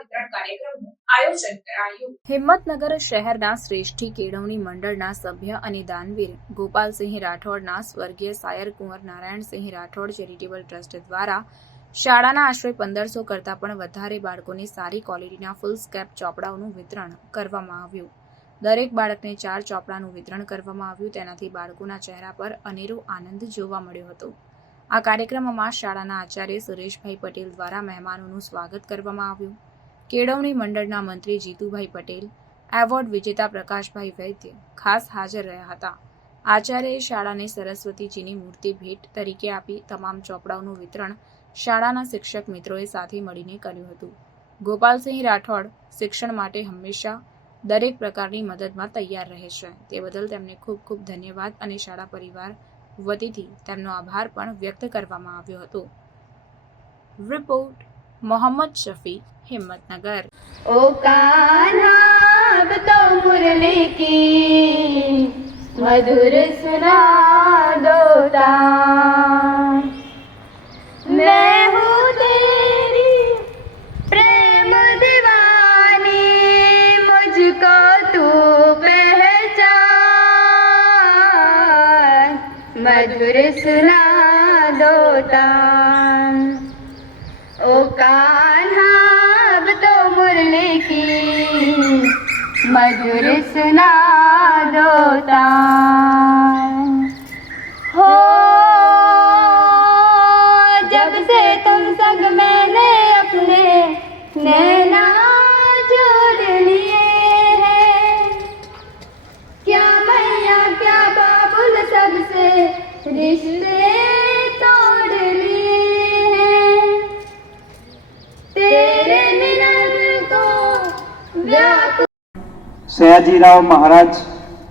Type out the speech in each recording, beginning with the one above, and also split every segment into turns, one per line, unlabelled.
વિતરણ કાર્યક્રમનું આયોજન કરાયું.
હિંમતનગર શહેરના શ્રેષ્ઠી કેળવણી મંડળના સભ્ય અને દાનવીર ગોપાલસિંહ રાઠોડના સ્વર્ગીય સાયર કુંવર નારાયણસિંહ રાઠોડ ચેરિટેબલ ટ્રસ્ટ દ્વારા શાળાના આશરે પંદરસો કરતાં પણ વધારે બાળકોને સારી ક્વોલિટીના ફૂલ સ્કેપ ચોપડાઓનું વિતરણ કરવામાં આવ્યું. દરેક બાળકને ચાર ચોપડાનું વિતરણ કરવામાં આવ્યું, તેનાથી બાળકોના ચહેરા પર અનેરો આનંદ જોવા મળ્યો હતો. આ કાર્યક્રમમાં શાળાના આચાર્ય સુરેશભાઈ પટેલ દ્વારા મહેમાનોનું સ્વાગત કરવામાં આવ્યું. કેળવણી મંડળના મંત્રી જીતુભાઈ પટેલ, એવોર્ડ વિજેતા પ્રકાશભાઈ વૈદ્ય ખાસ હાજર રહ્યા હતા. આચાર્યએ શાળાને સરસ્વતીજીની મૂર્તિ ભેટ તરીકે આપી તમામ ચોપડાઓનું વિતરણ શાળાના શિક્ષક મિત્રોએ સાથે મળીને કર્યું હતું. ગોપાલસિંહ રાઠોડ શિક્ષણ માટે હંમેશા દરેક પ્રકારની મદદમાં તૈયાર રહે છે. તે બદલ તેમને ખૂબ ખૂબ ધન્યવાદ અને શાળા પરિવાર વતીથી તેમનો આભાર પણ વ્યક્ત કરવામાં આવ્યો હતો. રિપોર્ટ મોહમ્મદ શફી, હિંમતનગર.
ઓ કાના બતો મુરલી કી, મધુર સુના मधुर सुना दोतान ओ कान्हा तो मुरली की. मधुर सुना दो
સયાજીરાવ મહારાજ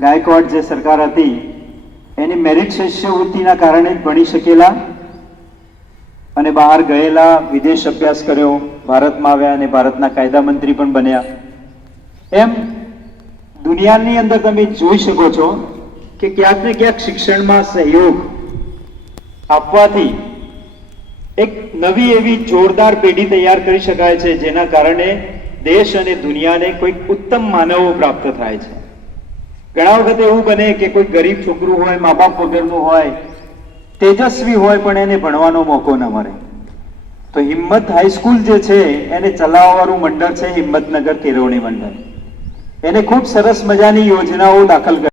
ગાયકવાડ જે સરકાર હતી, એની મેરિટ શિષ્યવૃત્તિના કારણે ભણી શકેલા અને બહાર ગયેલા વિદેશ અભ્યાસ કર્યો, ભારતમાં આવ્યા અને ભારતના કાયદા મંત્રી પણ બન્યા. એમ દુનિયાની અંદર તમે જોઈ શકો છો કે ક્યાંક ને ક્યાંક શિક્ષણમાં સહયોગ આપવાથી એક નવી એવી જોરદાર પેઢી તૈયાર કરી શકાય છે, જેના કારણે દેશ અને દુનિયાને કોઈક ઉત્તમ માનવો પ્રાપ્ત થાય છે. ઘણા વખત એવું બને કે કોઈ ગરીબ છોકરું હોય મા બાપ વગરનું હોય, તેજસ્વી હોય પણ એને ભણવાનો મોકો ન મળે. તો હિંમત હાઈસ્કૂલ જે છે, એને ચલાવવાનું મંડળ છે હિંમતનગર કેરવણી મંડળ. એને ખૂબ સરસ મજાની યોજનાઓ દાખલ કરી